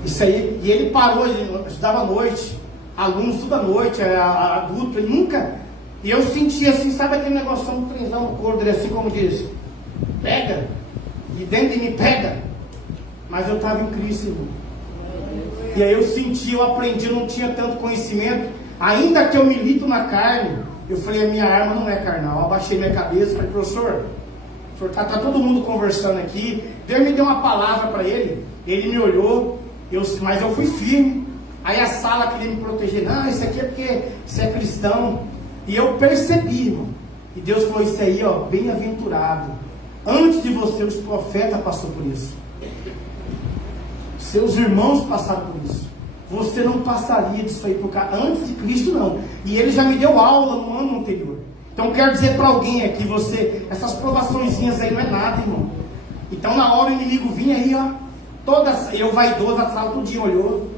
Isso aí, e ele parou, ele estudava à noite, aluno estuda à noite, adulto, ele nunca... E eu senti assim, sabe aquele negócio, um trenzão no corpo dele, assim como diz, pega, e dentro de mim pega, mas eu estava em Cristo, irmão. E aí eu senti, eu aprendi, eu não tinha tanto conhecimento, ainda que eu milito na carne, eu falei, a minha arma não é carnal. Eu abaixei minha cabeça, falei, professor, tá todo mundo conversando aqui, Deus me deu uma palavra para ele me olhou, mas eu fui firme. Aí a sala queria me proteger, não, isso aqui é porque você é cristão. E eu percebi, irmão. E Deus falou, isso aí, bem-aventurado. Antes de você, os profetas passaram por isso. Seus irmãos passaram por isso. Você não passaria disso aí por cá. Antes de Cristo, não. E ele já me deu aula no ano anterior. Então, quero dizer para alguém aqui, essas provaçõezinhas aí não é nada, irmão. Então, na hora o inimigo vinha aí, eu vaidoso, a sala todo dia olhou.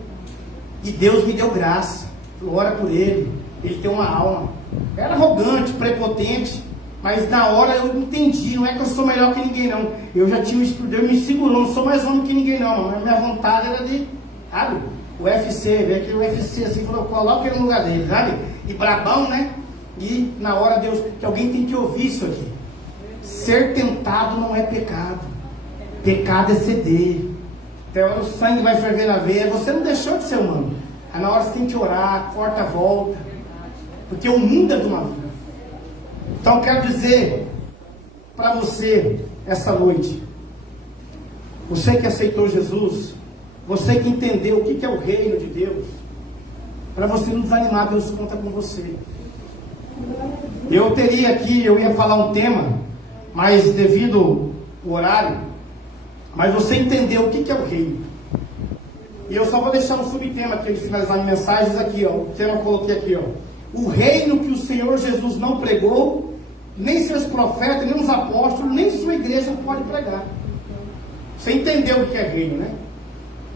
E Deus me deu graça. Ora por ele. Ele tem uma alma. Era arrogante, prepotente, mas na hora eu entendi, não é que eu sou melhor que ninguém não, eu já tinha um Espírito, Deus me segurou, não sou mais homem que ninguém não, mas minha vontade era de, sabe, o UFC, ver aquele UFC assim, falou, coloca ele no lugar dele, sabe, e brabão, né, e na hora Deus, que alguém tem que ouvir isso aqui, ser tentado não é pecado, pecado é ceder, até a hora o sangue vai ferver na veia, você não deixou de ser humano, aí na hora você tem que orar, corta a volta, porque o mundo é de uma vida. Então quero dizer para você essa noite, você que aceitou Jesus, você que entendeu o que é o reino de Deus, para você não desanimar, Deus conta com você. Eu ia falar um tema, mas devido ao horário, mas você entendeu o que é o reino. E eu só vou deixar um subtema aqui de finalizar minhas mensagens aqui, o tema eu coloquei aqui, o reino que o Senhor Jesus não pregou, nem seus profetas, nem os apóstolos, nem sua igreja pode pregar. Você entendeu o que é reino, né?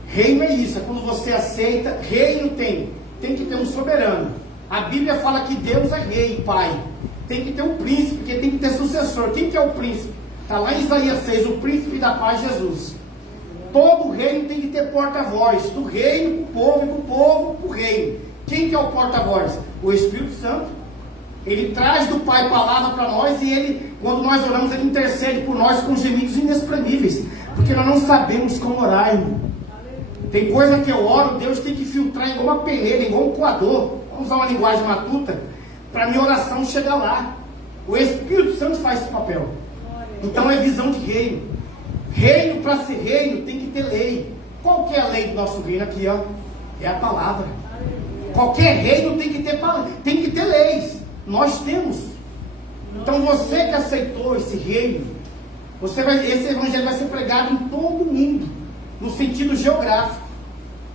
Reino é isso, é quando você aceita. Reino tem que ter um soberano. A Bíblia fala que Deus é rei, pai. Tem que ter um príncipe, porque tem que ter sucessor. Quem que é o príncipe? Está lá em Isaías 6, o príncipe da paz, Jesus. Todo reino tem que ter porta-voz, do reino para o povo e do povo para o reino. Quem que é o porta-voz? O Espírito Santo. Ele traz do Pai palavra para nós e ele, quando nós oramos, ele intercede por nós com gemidos inexprimíveis, porque nós não sabemos como orar, irmão. Tem coisa que eu oro, Deus tem que filtrar igual uma peneira, igual um coador, vamos usar uma linguagem matuta, para minha oração chegar lá. O Espírito Santo faz esse papel. Então é visão de reino. Reino, para ser reino, tem que ter lei. Qual que é a lei do nosso reino aqui, É a palavra. Qualquer reino tem que ter leis. Nós temos. Então você que aceitou esse reino, esse evangelho vai ser pregado em todo o mundo, no sentido geográfico.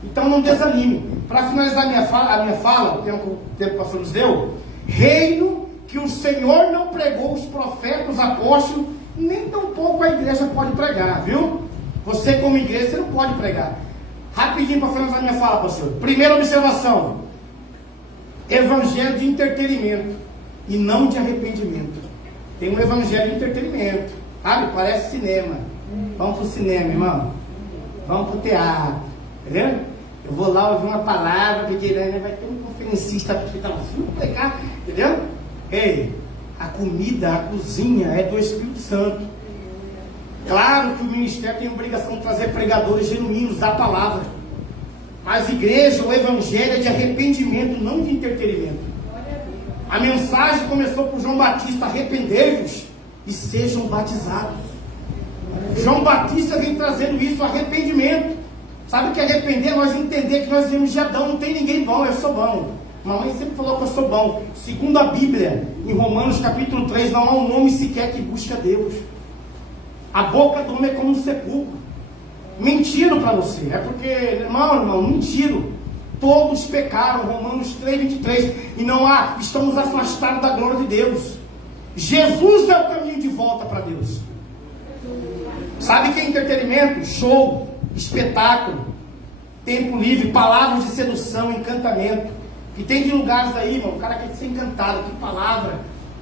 Então não desanime. Para finalizar a minha fala, o tempo que o pastor nos deu, reino que o Senhor não pregou, os profetas, os apóstolos, nem tampouco a igreja pode pregar, viu? Você como igreja, você não pode pregar. Rapidinho para finalizar minha fala, pastor. Primeira observação. Evangelho de entretenimento e não de arrependimento. Tem um evangelho de entretenimento, sabe? Parece cinema. Vamos para o cinema, irmão. Vamos para o teatro, entendeu? Eu vou lá ouvir uma palavra, porque né, vai ter um conferencista que está assim, pregar, entendeu? Ei, a comida, a cozinha é do Espírito Santo. Claro que o ministério tem a obrigação de trazer pregadores genuínos da palavra. Mas igreja, o evangelho é de arrependimento, não de entretenimento. A mensagem começou por João Batista: arrependei-vos e sejam batizados. João Batista vem trazendo isso, arrependimento. Sabe o que é arrepender? Nós entender que nós vimos de Adão, não tem ninguém bom, eu sou bom. Mamãe sempre falou que eu sou bom. Segundo a Bíblia, em Romanos capítulo 3, não há um nome sequer que busque a Deus. A boca do homem é como um sepulcro. Mentiram para você. É porque, irmão, mentiram. Todos pecaram, Romanos 3, 23. E não há, estamos afastados da glória de Deus. Jesus é o caminho de volta para Deus. Sabe o que é entretenimento? Show, espetáculo, tempo livre, palavras de sedução, encantamento. E tem de lugares aí, irmão, o cara quer ser encantado, que palavra.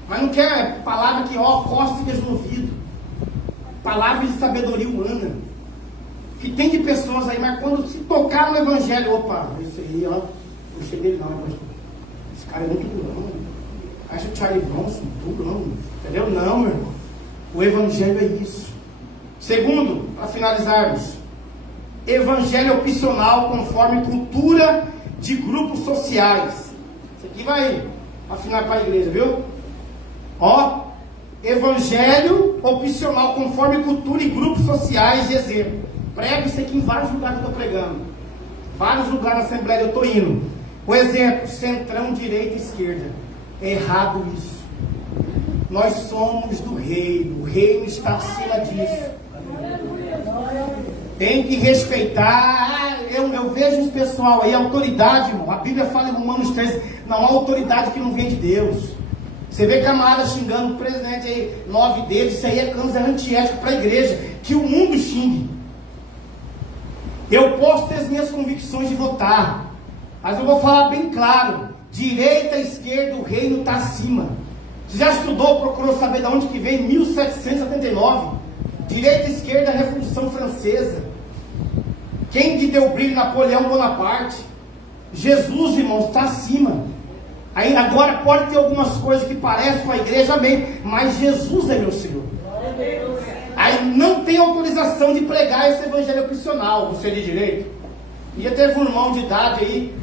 Mas não quer palavra que, cócegas no ouvido. Palavras de sabedoria humana. Que tem de pessoas aí, mas quando se tocar no evangelho, opa, isso aí, não gostei dele não, pastor. Esse cara é muito durão. Acha o Charlie Bronson, durão. Entendeu? Não, meu irmão. O evangelho é isso. Segundo, para finalizarmos, evangelho opcional conforme cultura de grupos sociais. Isso aqui vai afinar para a igreja, viu? Evangelho opcional conforme cultura e grupos sociais de exemplo. Prego isso aqui em vários lugares que eu estou pregando. Vários lugares na Assembleia eu estou indo. O exemplo, centrão, direita e esquerda. É errado isso. Nós somos do reino. O reino está acima disso. Tem que respeitar. Eu vejo esse pessoal aí, autoridade, irmão. A Bíblia fala em Romanos 3, não há autoridade que não vem de Deus. Você vê camarada xingando o presidente aí, 9 dedos, isso aí é câncer antiético para a igreja, que o mundo xingue. Eu posso ter as minhas convicções de votar, mas eu vou falar bem claro: direita, esquerda, o reino está acima. Você já estudou, procurou saber de onde que vem 1779? Direita e esquerda, a Revolução Francesa. Quem que deu brilho? Napoleão Bonaparte. Jesus, irmãos, está acima. Aí agora pode ter algumas coisas que parecem com a igreja, amém, mas Jesus é meu Senhor. Aí não tem autorização de pregar esse evangelho opcional. Você é de direito? Ia ter um irmão de idade aí,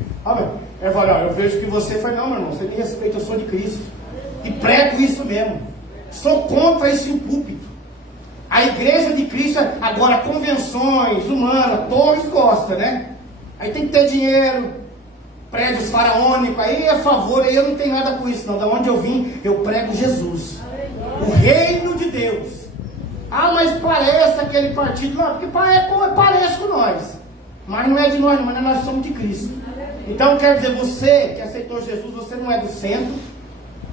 eu vejo que você foi, não, meu irmão, você me respeita, eu sou de Cristo e prego isso mesmo. Sou contra isso em púlpito. A igreja de Cristo, agora convenções humanas, todos gostam, né? Aí tem que ter dinheiro, prédios faraônicos, aí é a favor, aí eu não tenho nada com isso não. Da onde eu vim, eu prego Jesus, o reino de Deus. Mas parece aquele partido, não, porque parece com nós, mas não é de nós, mas nós somos de Cristo. Então quer dizer, você que aceitou Jesus, você não é do centro,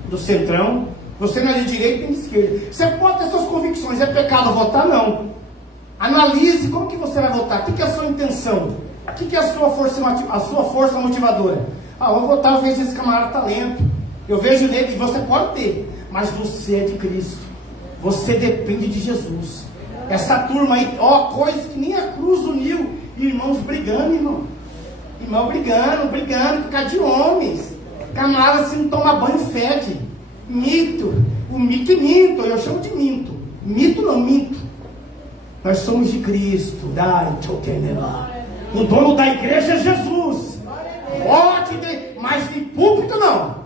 do centrão, você não é de direita nem de esquerda. Você pode ter suas convicções, é pecado votar? Não. Analise como que você vai votar, o que é a sua intenção, o que é a sua força motivadora. Eu vou votar, eu vejo esse camarada talento, eu vejo nele, e você pode ter, mas você é de Cristo, você depende de Jesus. Essa turma aí, coisas que nem a cruz uniu, irmãos brigando, irmão brigando, por causa de homens. Camarada, se não toma banho, fede. Mito, o mito é minto, eu chamo de minto. Mito não, minto. Nós somos de Cristo. O dono da igreja é Jesus. Mas de púlpito não.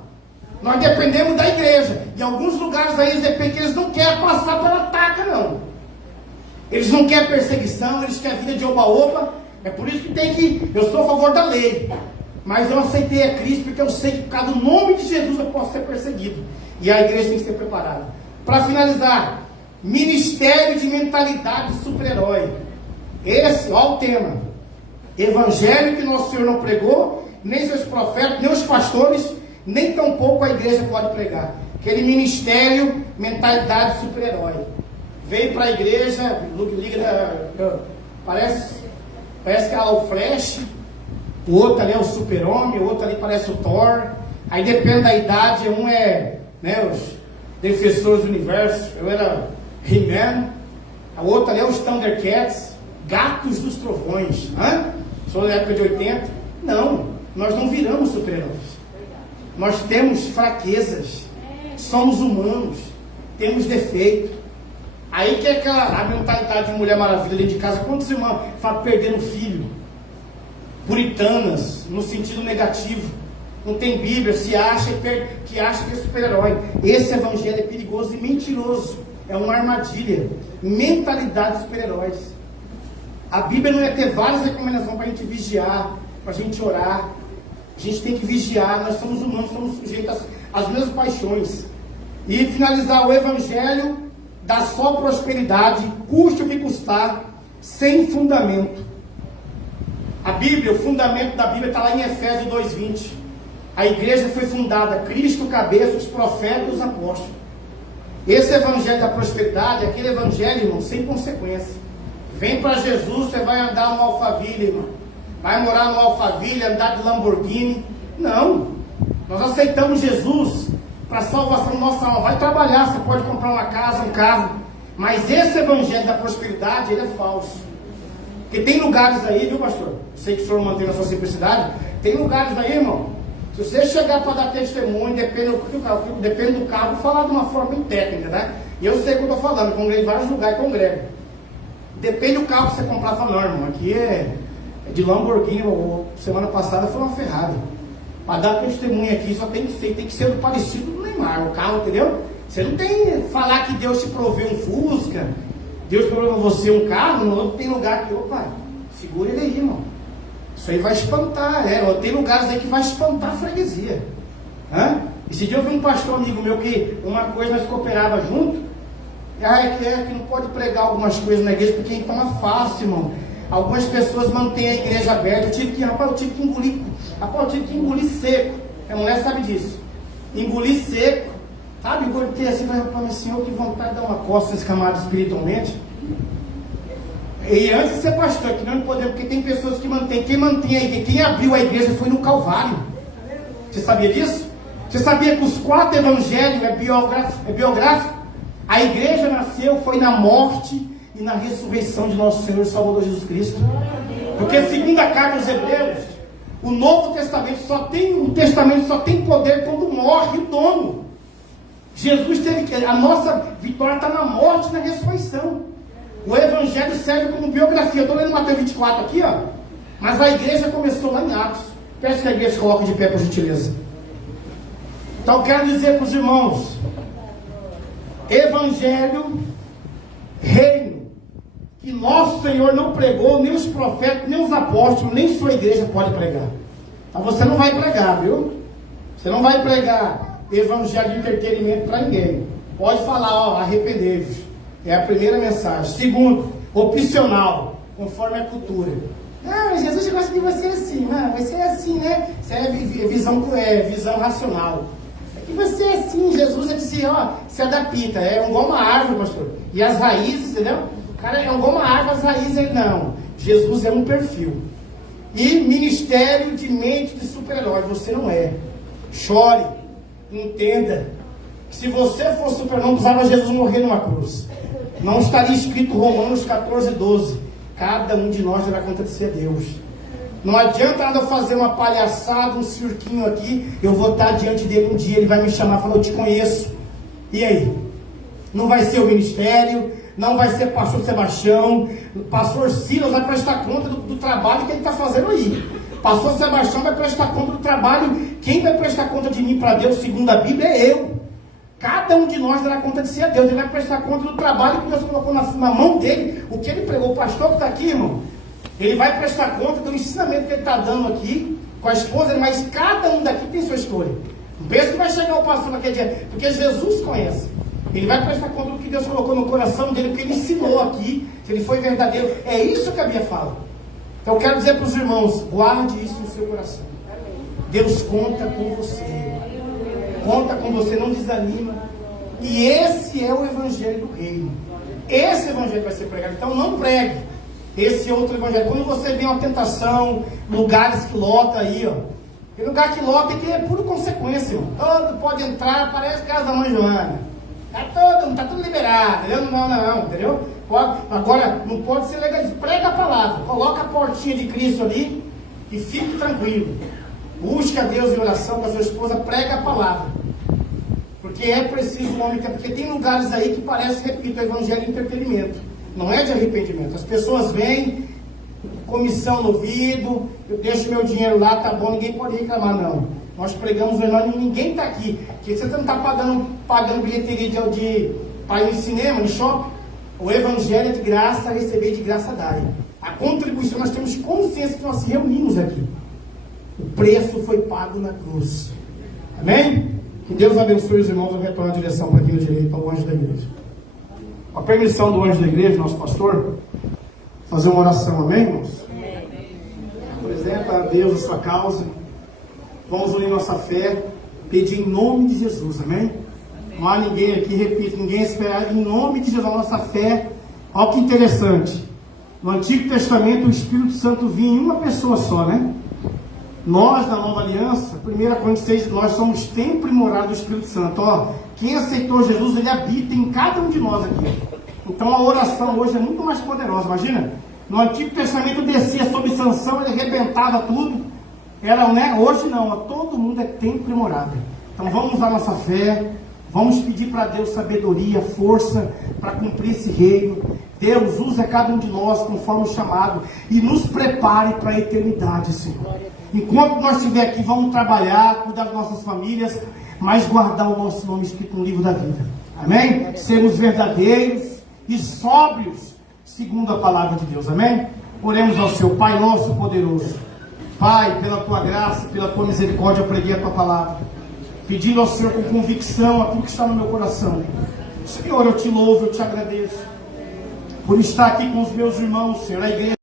Nós dependemos da igreja. Em alguns lugares aí, eles não querem passar pela taca, não. Eles não querem perseguição, eles querem vida de oba-oba. É por isso que eu sou a favor da lei. Mas eu aceitei a Cristo porque eu sei que por causa do nome de Jesus eu posso ser perseguido. E a igreja tem que ser preparada. Para finalizar, ministério de mentalidade de super-herói. Esse, o tema. Evangelho que nosso Senhor não pregou, nem seus profetas, nem os pastores, nem tampouco a igreja pode pregar. Aquele ministério, mentalidade de super-herói. Veio para a igreja, liga Parece que é o Flash, o outro ali é o Super-Homem, o outro ali parece o Thor. Aí depende da idade, um é, né, os Defensores do Universo, eu era He-Man, o outro ali é os Thundercats, Gatos dos Trovões. Sou da época de 80. Não, nós não viramos super-heróis. Nós temos fraquezas, somos humanos, temos defeito. Aí que é aquela mentalidade de Mulher Maravilha dentro de casa. Quantos irmãos falam perdendo filho? Puritanas, no sentido negativo. Não tem Bíblia, se acha que é super-herói. Esse evangelho é perigoso e mentiroso. É uma armadilha. Mentalidade de super-heróis. A Bíblia não ia ter várias recomendações para a gente vigiar, para a gente orar. A gente tem que vigiar, nós somos humanos, somos sujeitos às mesmas paixões. E finalizar o evangelho da só prosperidade, custe o que custar, sem fundamento. A Bíblia, o fundamento da Bíblia está lá em Efésios 2:20. A igreja foi fundada, Cristo cabeça, os profetas e os apóstolos. Esse evangelho da prosperidade é aquele evangelho, irmão, sem consequência. Vem para Jesus, você vai andar no Alphaville, irmão. Vai morar no Alphaville, andar de Lamborghini. Não. Nós aceitamos Jesus para a salvação da nossa alma. Vai trabalhar, você pode comprar uma casa, um carro. Mas esse evangelho da prosperidade, ele é falso. Porque tem lugares aí, viu, pastor? Eu sei que o senhor mantém a sua simplicidade. Tem lugares aí, irmão. Se você chegar para dar testemunho, depende do carro, vou falar de uma forma bem técnica, né? E eu sei o que eu estou falando, congrego em vários lugares, congrego. Depende do carro que você comprar, fala, não, irmão, aqui é de Lamborghini, semana passada foi uma Ferrari. Para dar testemunho aqui, só tem que ser do parecido do Neymar, o carro, entendeu? Você não tem falar que Deus te proveu um Fusca, Deus proveu você um carro, não tem lugar que, opa, segura ele aí, irmão. Isso aí vai espantar, tem lugares aí que vai espantar a freguesia. Esse dia eu vi um pastor amigo meu que uma coisa nós cooperava junto, que não pode pregar algumas coisas na igreja porque então é fácil, irmão. Algumas pessoas mantêm a igreja aberta. Eu tive que engolir seco. A mulher sabe disso. Engolir seco. Sabe, engolei assim, mas Senhor, que vontade de dar uma costa nesse camarada espiritualmente. E antes de ser pastor, que não podemos, porque tem pessoas que mantêm. Quem mantém a igreja, quem abriu a igreja foi no Calvário. Você sabia disso? Você sabia que os 4 evangelhos é biográfico? A igreja nasceu, foi na morte e na ressurreição de nosso Senhor e Salvador Jesus Cristo. Porque segundo a carta aos Hebreus, o Novo Testamento só tem poder quando morre o dono. Jesus teve que, a nossa vitória está na morte e na ressurreição. O Evangelho serve como biografia. Eu estou lendo Mateus 24 aqui, ó. Mas a igreja começou lá em Atos. Peço que a igreja se coloque de pé, por gentileza. Então eu quero dizer para os irmãos: Evangelho, reino, que nosso Senhor não pregou, nem os profetas, nem os apóstolos, nem sua igreja pode pregar. Então você não vai pregar, viu? Você não vai pregar evangelho de entretenimento para ninguém. Pode falar, arrependei-vos. É a primeira mensagem. Segundo, opcional, conforme a cultura. Jesus gosta de você assim, vai ser assim, né? Isso é visão racional. É que você é assim, Jesus ele se adapta, é igual uma árvore, pastor. E as raízes, entendeu? O cara é igual uma árvore, as raízes ele não. Jesus é um perfil. E ministério de mente de super-herói, você não é. Chore, entenda. Se você fosse super-herói, não precisava Jesus morrer numa cruz. Não estaria escrito Romanos 14:12. Cada um de nós dará conta de ser Deus. Não adianta nada eu fazer uma palhaçada, um cirquinho aqui. Eu vou estar diante dele um dia, ele vai me chamar e falar, eu te conheço. E aí? Não vai ser o ministério, não vai ser pastor Sebastião, pastor Silas vai prestar conta do trabalho que ele está fazendo aí. Pastor Sebastião vai prestar conta do trabalho. Quem vai prestar conta de mim para Deus, segundo a Bíblia, é eu. Cada um de nós dará conta de si a Deus. Ele vai prestar conta do trabalho que Deus colocou na mão dele. O que ele pregou, o pastor que está aqui, irmão, ele vai prestar conta do ensinamento que ele está dando aqui com a esposa, mas cada um daqui tem sua história. Não pensa que vai chegar o pastor naquele dia, porque Jesus conhece. Ele vai prestar conta do que Deus colocou no coração dele, porque ele ensinou aqui, se ele foi verdadeiro. É isso que a Bíblia fala. Então eu quero dizer para os irmãos, guarde isso no seu coração. Deus conta com você. Conta com você, não desanima. E esse é o evangelho do reino. Esse evangelho vai ser pregado. Então não pregue Esse outro evangelho. Quando você vê uma tentação, lugares que lota aí, ó. Tem lugar que lota que é pura consequência, irmão. Todo pode entrar, parece casa da mãe Joana. Tá tudo liberado, entendeu? Não, entendeu? Agora, não pode ser legalizado. Prega a palavra, coloca a portinha de Cristo ali e fique tranquilo. Busque a Deus em oração com a sua esposa, prega a palavra. Porque é preciso um homem, porque tem lugares aí que parece, repito, o evangelho de entretenimento. Não é de arrependimento. As pessoas vêm, comissão no ouvido, eu deixo meu dinheiro lá, tá bom, ninguém pode reclamar, não. Nós pregamos o evangelho e ninguém está aqui. Porque você não está pagando bilheteria para ir no cinema, no shopping. O evangelho é de graça, receber de graça dai. A contribuição, nós temos consciência que nós se reunimos aqui. O preço foi pago na cruz. Amém? Que Deus abençoe os irmãos. Eu retorno a direção para aqui no direito, ao anjo da igreja. Com a permissão do anjo da igreja, nosso pastor, fazer uma oração, amém, irmãos? Apresenta a Deus a sua causa. Vamos unir nossa fé, pedir em nome de Jesus, amém? Não há ninguém aqui, repito, ninguém esperar, em nome de Jesus, a nossa fé. Olha que interessante. No Antigo Testamento, o Espírito Santo vinha em uma pessoa só, né? Nós, da Nova Aliança, 1 Coríntios 6, nós somos templo e morada do Espírito Santo. Ó, quem aceitou Jesus, ele habita em cada um de nós aqui. Então a oração hoje é muito mais poderosa, imagina. No Antigo Testamento descia sob sanção, ele arrebentava tudo. Era, né? Hoje não, ó, todo mundo é templo e morada. Então vamos usar nossa fé, vamos pedir para Deus sabedoria, força para cumprir esse reino. Deus usa cada um de nós conforme o chamado e nos prepare para a eternidade, Senhor. Enquanto nós estiver aqui, vamos trabalhar, cuidar das nossas famílias, mas guardar o nosso nome escrito no livro da vida. Amém? Sermos verdadeiros e sóbrios, segundo a palavra de Deus. Amém? Oremos ao Senhor. Pai nosso poderoso. Pai, pela Tua graça, pela Tua misericórdia, eu preguei a Tua palavra. Pedindo ao Senhor com convicção aquilo que está no meu coração. Senhor, eu te louvo, eu te agradeço por estar aqui com os meus irmãos, Senhor, a igreja.